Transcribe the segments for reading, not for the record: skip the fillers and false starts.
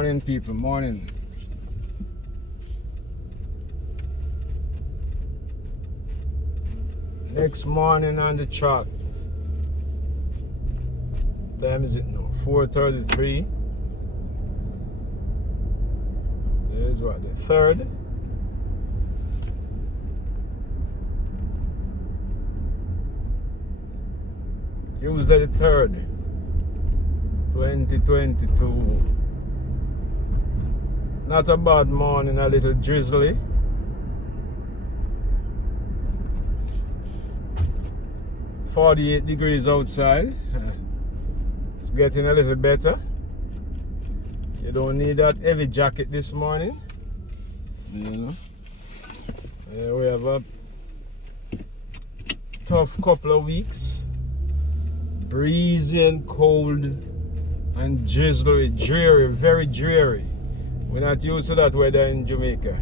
Morning, people, morning. Next morning on the track. What time is it now? 4:33. Today's what, the 3rd? Tuesday the 3rd, 2022. Not a bad morning, a little drizzly. .48 degrees outside. It's getting a little better. You don't need that heavy jacket this morning. You know. Yeah, we have a tough couple of weeks. Breezy and cold and drizzly, dreary, very dreary. We're not used to that weather in Jamaica.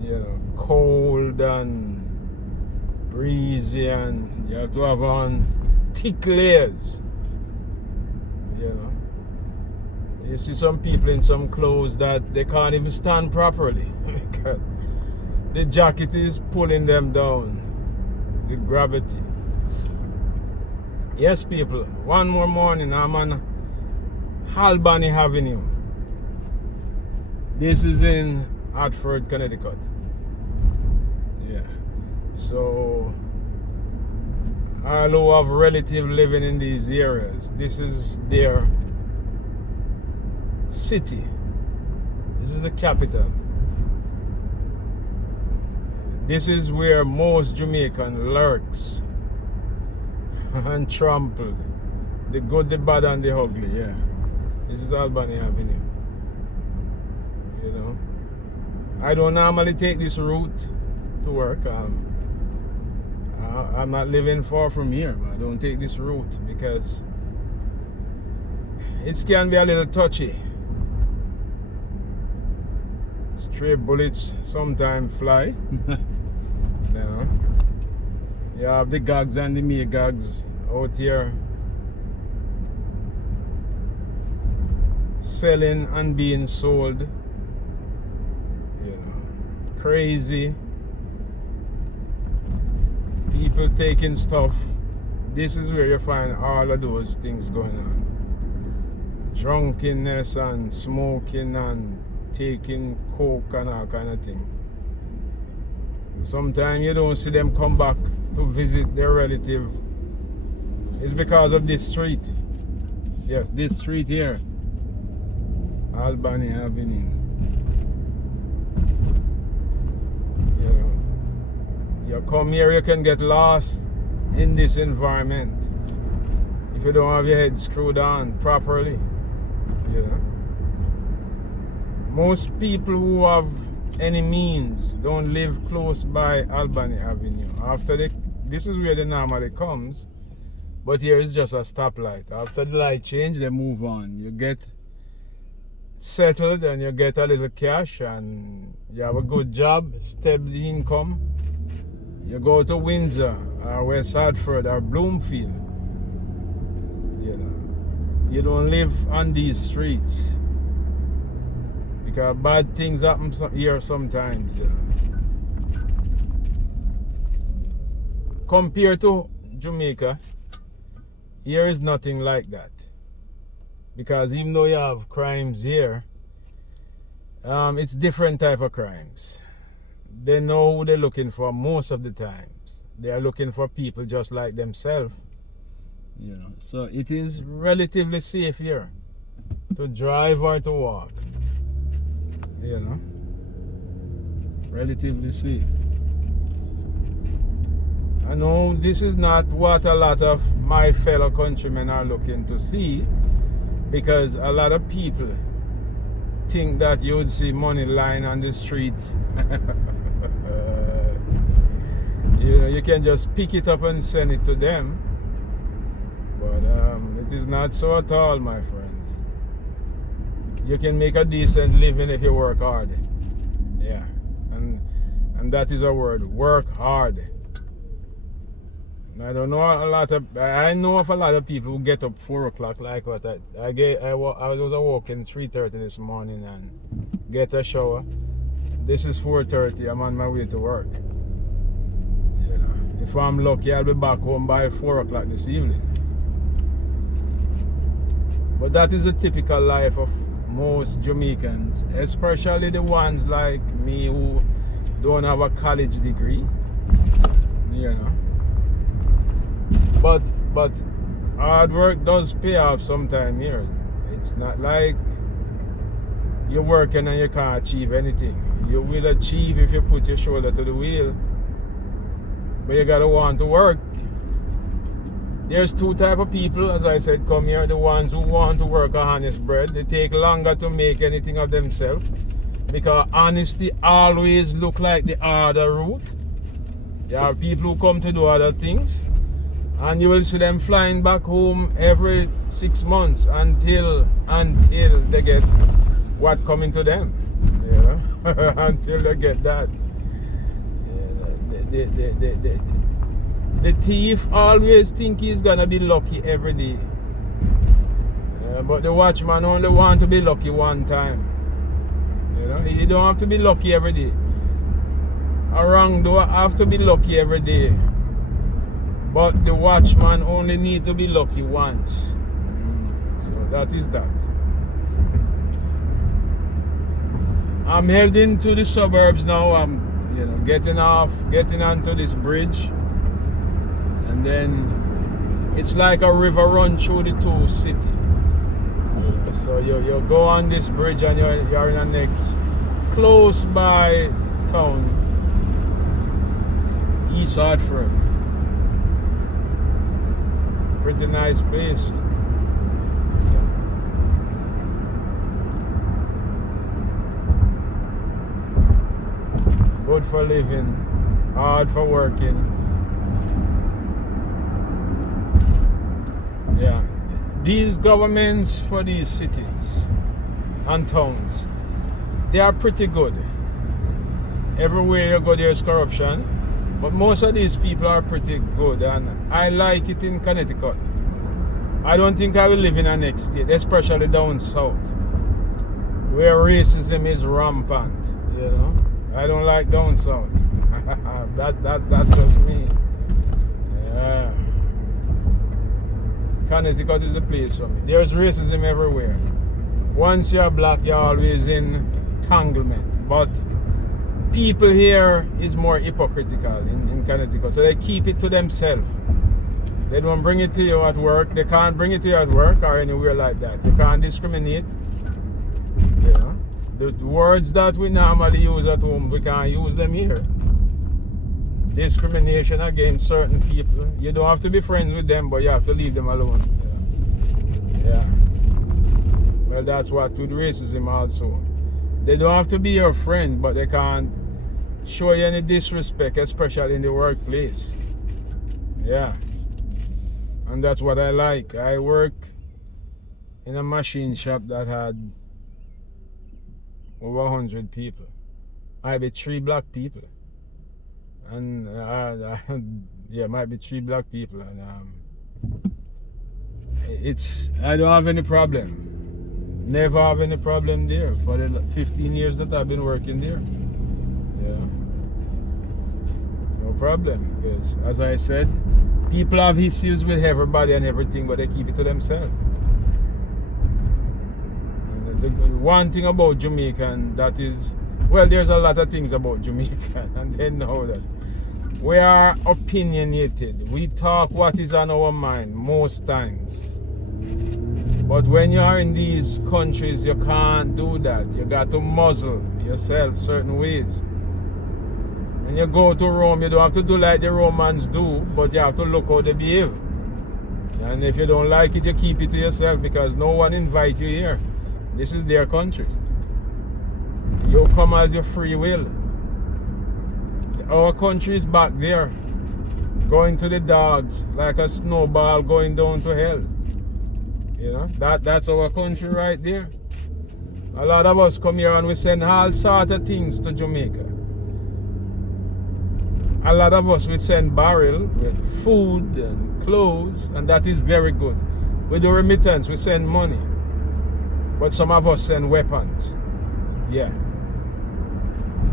You know, cold and breezy, and you have to have on thick layers. You know, you see some people in some clothes that they can't even stand properly because the jacket is pulling them down, the gravity. Yes, people, one more morning I'm on Albany Avenue. This is in Hartford, Connecticut. Yeah. So, all who have relatives living in these areas, this is their city. This is the capital. This is where most Jamaican lurks and trampled. The good, the bad, and the ugly, yeah. This is Albany Avenue. You know, I don't normally take this route to work. I'm not living far from here, but I don't take this route because it can be a little touchy. Stray bullets sometimes fly. You know, you have the gags and the me gags out here selling and being sold. You know, crazy people taking stuff. This is where you find all of those things going on. Drunkenness and smoking and taking coke and all kind of thing. Sometimes you don't see them come back to visit their relative. It's because of this street. Yes, this street here, Albany Avenue. You know, you come here, you can get lost in this environment if you don't have your head screwed on properly. You know, most people who have any means don't live close by Albany Avenue. This is where they normally comes, but here is just a stoplight. After the light change, they move on. You get settled and you get a little cash and you have a good job, stable income. You go to Windsor or West Hartford or Bloomfield. You know, you don't live on these streets because bad things happen here sometimes. You know. Compared to Jamaica, here is nothing like that. Because even though you have crimes here, it's different type of crimes. They know who they're looking for most of the times. They are looking for people just like themselves. You know, so it is relatively safe here to drive or to walk. You know, relatively safe. I know this is not what a lot of my fellow countrymen are looking to see, because a lot of people think that you would see money lying on the streets. You know, you can just pick it up and send it to them. But it is not so at all, my friends. You can make a decent living if you work hard. Yeah, and that is a word, work hard. I don't know a lot of. I know of a lot of people who get up 4 o'clock like what I was walking 3:30 this morning and get a shower. This is 4:30. I'm on my way to work. You know, if I'm lucky, I'll be back home by 4 o'clock this evening. But that is the typical life of most Jamaicans, especially the ones like me who don't have a college degree. You know. But hard work does pay off sometime here. It's not like you're working and you can't achieve anything. You will achieve if you put your shoulder to the wheel. But you gotta want to work. There's two type of people, as I said, come here. The ones who want to work a honest bread. They take longer to make anything of themselves. Because honesty always look like the harder route. You have people who come to do other things. And you will see them flying back home every 6 months until they get what coming to them. You know? Until they get that. The thief always think he's gonna be lucky every day. But the watchman only want to be lucky one time. You know, you don't have to be lucky every day. A wrongdoer have to be lucky every day. But the watchman only need to be lucky once. So that is that. I'm heading to the suburbs now. I'm getting onto this bridge. And then it's like a river run through the two cities. So you go on this bridge and you're in the next close by town, East Hartford. Pretty nice place. Good for living, hard for working. Yeah. These governments for these cities and towns, they are pretty good. Everywhere you go there's corruption. But most of these people are pretty good, and I like it in Connecticut. I don't think I will live in the next state, especially down south, where racism is rampant. You know, I don't like down south. That's just me. Yeah. Connecticut is the place for me. There's racism everywhere. Once you're black, you're always in entanglement. But people here is more hypocritical in Connecticut, so they keep it to themselves. They don't bring it to you at work. They can't bring it to you at work or anywhere like that. You can't discriminate. You know, the words that we normally use at home, we can't use them here. Discrimination against certain people. You don't have to be friends with them, but you have to leave them alone. Yeah. Well, that's what with racism also. They don't have to be your friend, but they can't show you any disrespect, especially in the workplace. Yeah. And that's what I like. I work in a machine shop that had over 100 people. I be 3 black people. And yeah, might be 3 black people. And I don't have any problem. Never have any problem there for the 15 years that I've been working there. Yeah. No problem, because as I said, people have issues with everybody and everything, but they keep it to themselves. And the one thing about Jamaican, that is, well, there's a lot of things about Jamaican, and they know that. We are opinionated. We talk what is on our mind most times. But when you are in these countries, you can't do that. You got to muzzle yourself certain ways. When you go to Rome, you don't have to do like the Romans do, but you have to look how they behave. And if you don't like it, you keep it to yourself, because no one invites you here. This is their country. You come as your free will. Our country is back there, going to the dogs like a snowball going down to hell. You know, that's our country right there. A lot of us come here and we send all sorts of things to Jamaica. A lot of us will send barrel with food and clothes, and that is very good. We do remittance, we send money. But some of us send weapons. Yeah.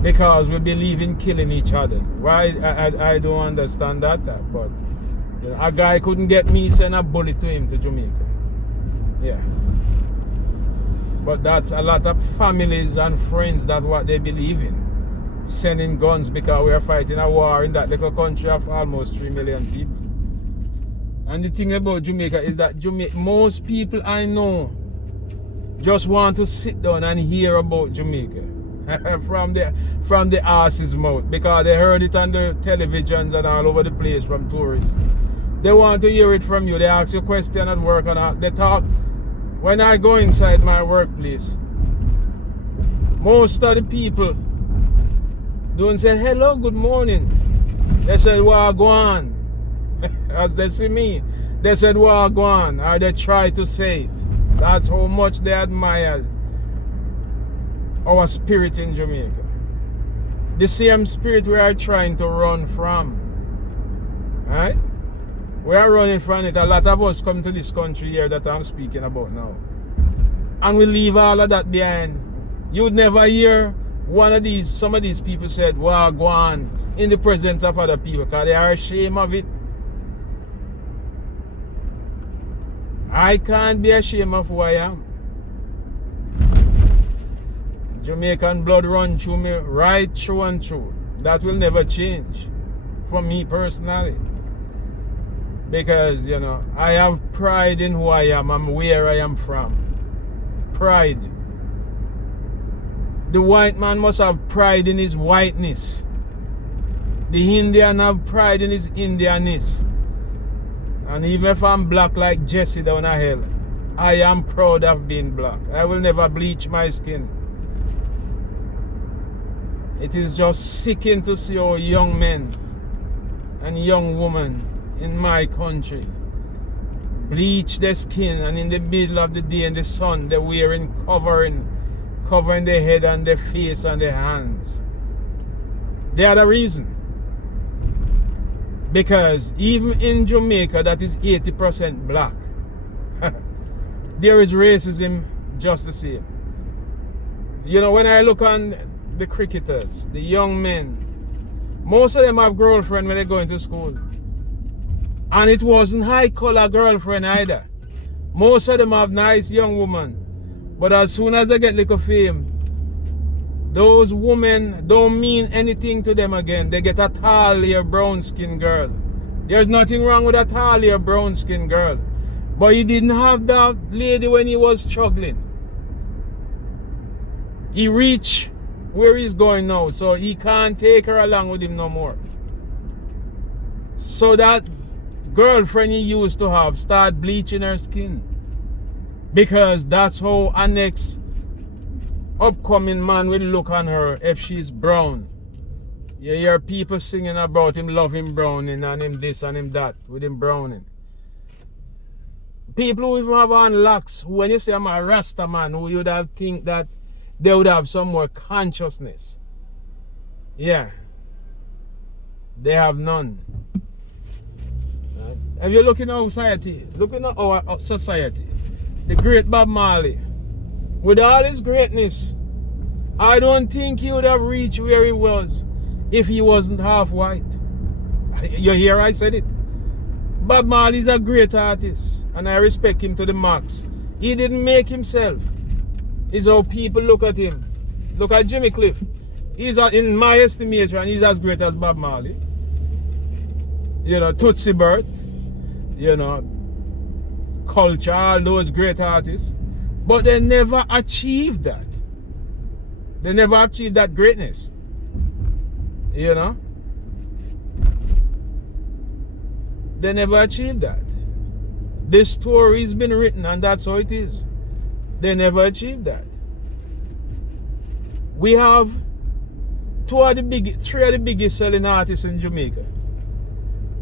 Because we believe in killing each other. Why? I don't understand that. But you know, a guy couldn't get me, send a bullet to him to Jamaica. Yeah. But that's a lot of families and friends, that's what they believe in. Sending guns because we are fighting a war in that little country of almost 3 million people. And the thing about Jamaica is that most people I know just want to sit down and hear about Jamaica from the arse's mouth, because they heard it on the televisions and all over the place from tourists. They want to hear it from you. They ask you a question at work and they talk. When I go inside my workplace, most of the people don't say hello, good morning. They said wagwan. As they see me, they said wagwan, or they try to say it. That's how much they admire our spirit in Jamaica. The same spirit we are trying to run from. Right? We are running from it. A lot of us come to this country here that I'm speaking about now, and we leave all of that behind. You'd never hear some of these people said wagwan in the presence of other people because they are ashamed of it. I can't be ashamed of who I am. Jamaican blood runs through me right through and through. That will never change for me personally. Because, you know, I have pride in who I am and where I am from. Pride. The white man must have pride in his whiteness. The Indian have pride in his Indianness. And even if I'm black like Jesse down a hill, I am proud of being black. I will never bleach my skin. It is just sickening to see how young men and young women in my country bleach their skin, and in the middle of the day in the sun they're wearing covering their head and their face and their hands. They are the reason. Because even in Jamaica, that is 80% black, there is racism just the same. You know, when I look on the cricketers, the young men, most of them have girlfriends when they're going to school. And it wasn't high color girlfriend either. Most of them have nice young women. But as soon as they get little fame, those women don't mean anything to them again. They get a tall hair, brown skin girl. There's nothing wrong with a tall hair, brown skin girl. But he didn't have that lady when he was struggling. He reached where he's going now, so he can't take her along with him no more. So that girlfriend he used to have start bleaching her skin. Because that's how our next upcoming man will look on her if she's brown. You hear people singing about him love him browning and him this and him that with him browning. People who even have on locks, when you say I'm a Rasta man, who you would have think that they would have some more consciousness. Yeah. They have none. If you look in our society, the great Bob Marley, with all his greatness, I don't think he would have reached where he was if he wasn't half white. You hear I said it? Bob Marley is a great artist, and I respect him to the max. He didn't make himself. It's how people look at him. Look at Jimmy Cliff. He's, in my estimation, he's as great as Bob Marley. You know, Tootsie Bert, you know, Culture, all those great artists. But they never achieved that. They never achieved that greatness. You know? They never achieved that. This story's been written and that's how it is. They never achieved that. We have three of the biggest selling artists in Jamaica.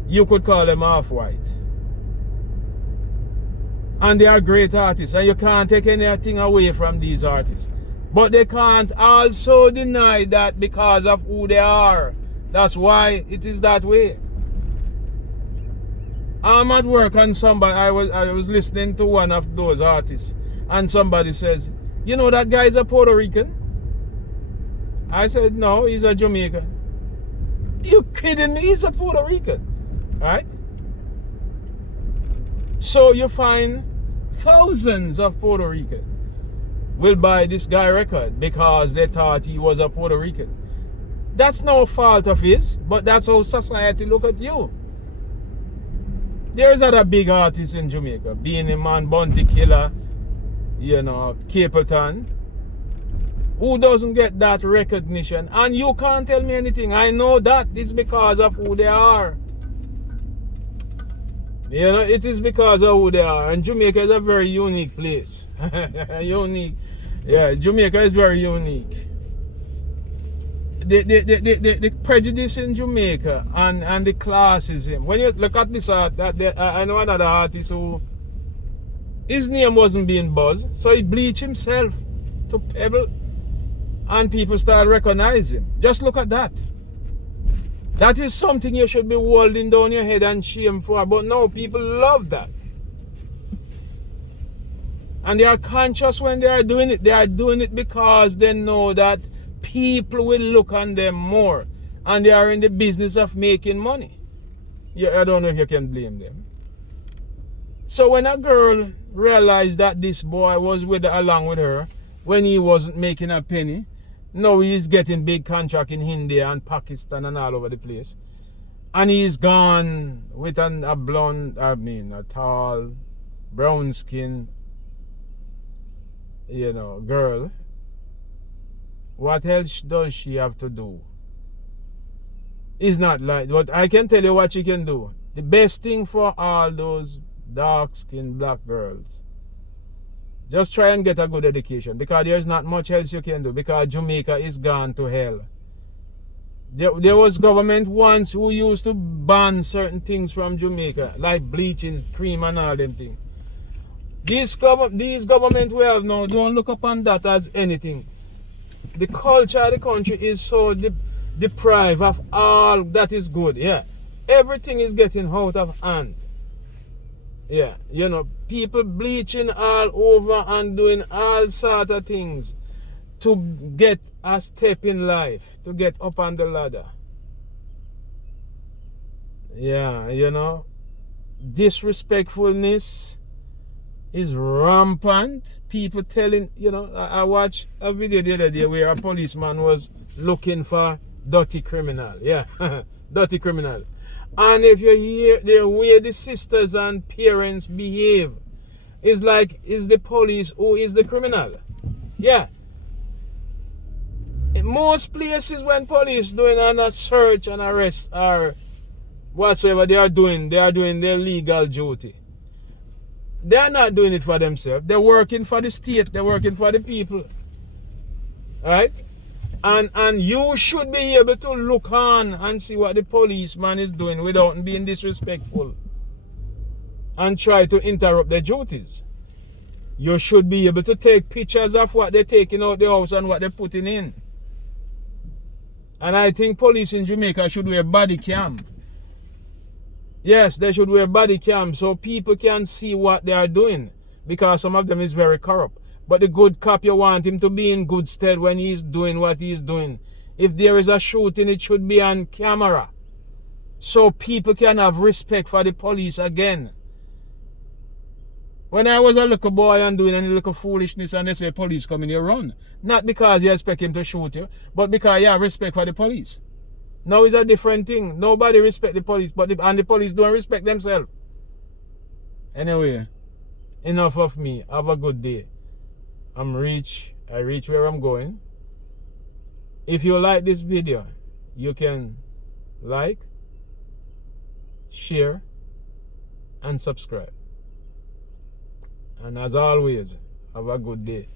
You could call them half-white. And they are great artists, and you can't take anything away from these artists. But they can't also deny that because of who they are, That's why it is that way. I'm at work and somebody, I was listening to one of those artists, and somebody says, you know that guy is a Puerto Rican? I said, no, he's a Jamaican. You kidding me? He's a Puerto Rican, right? So you find thousands of Puerto Ricans will buy this guy record because they thought he was a Puerto Rican. That's no fault of his, but that's how society look at you. There's other big artists in Jamaica, Beanie Man, Bounty Killer, you know, Capleton, who doesn't get that recognition. And you can't tell me anything. I know that it's because of who they are. You know, it is because of who they are. And Jamaica is a very unique place. Unique. Yeah, Jamaica is very unique. The prejudice in Jamaica and the classism. When you look at this art, I know another artist who his name wasn't being buzzed, so he bleached himself to Pebble, and people started recognizing him. Just look at that. That is something you should be holding down your head and shame for. But no, people love that. And they are conscious when they are doing it. They are doing it because they know that people will look on them more. And they are in the business of making money. Yeah, I don't know if you can blame them. So when a girl realized that this boy was along with her when he wasn't making a penny, now he's getting big contract in India and Pakistan and all over the place. And he's gone with a tall, brown skin, you know, girl. What else does she have to do? It's not like, but I can tell you what she can do. The best thing for all those dark-skinned black girls, just try and get a good education, because there's not much else you can do, because Jamaica is gone to hell. There was government once who used to ban certain things from Jamaica, like bleaching cream and all them things. These government we have now don't look upon that as anything. The culture of the country is so deprived of all that is good. Yeah, everything is getting out of hand. Yeah, you know, people bleaching all over and doing all sort of things to get a step in life, to get up on the ladder. Yeah, you know, disrespectfulness is rampant. People telling, you know, I watched a video the other day where a policeman was looking for dirty criminal. Yeah, dirty criminal. And if you hear the way the sisters and parents behave, it's like, is the police who is the criminal? Yeah. In most places when police doing a search and arrest or whatsoever they are doing their legal duty. They are not doing it for themselves. They're working for the state. They're working for the people. Right? And you should be able to look on and see what the policeman is doing without being disrespectful and try to interrupt their duties. You should be able to take pictures of what they're taking out the house and what they're putting in. And I think police in Jamaica should wear body cam. Yes, they should wear body cam so people can see what they are doing, because some of them is very corrupt. But the good cop, you want him to be in good stead when he's doing what he's doing. If there is a shooting, it should be on camera, so people can have respect for the police again. When I was a little boy and doing any little foolishness and they say police come in, you run. Not because you expect him to shoot you, but because you have respect for the police. Now it's a different thing. Nobody respect the police, and the police don't respect themselves. Anyway, enough of me. Have a good day. I reach where I'm going. If you like this video, you can like, share, and subscribe. And as always, have a good day.